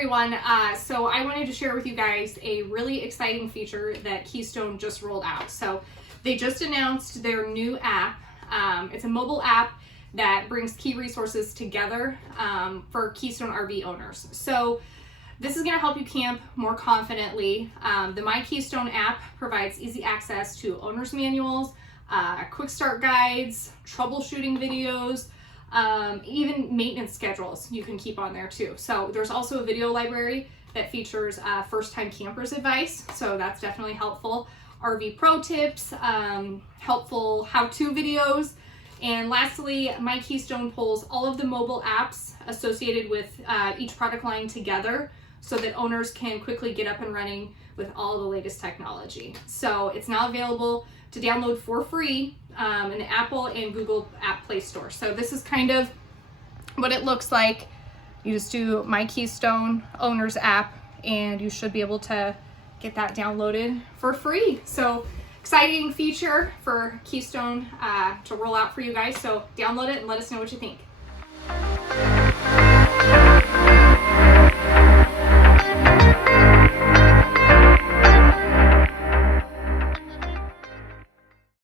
everyone. So I wanted to share with you guys a really exciting feature that Keystone just rolled out. So they just announced their new app. It's a mobile app that brings key resources together for Keystone RV owners. So this is going to help you camp more confidently. The My Keystone app provides easy access to owner's manuals, quick start guides, troubleshooting videos, even maintenance schedules you can keep on there too. So there's also a video library that features first-time campers advice, so that's definitely helpful. RV pro tips, helpful how-to videos, and lastly, My Keystone pulls all of the mobile apps associated with each product line together so that owners can quickly get up and running with all the latest technology. So it's now available to download for free in the Apple and Google App Play Store. So this is kind of what it looks like. You just do My Keystone Owners app and you should be able to get that downloaded for free. So exciting feature for Keystone to roll out for you guys. So download it and let us know what you think.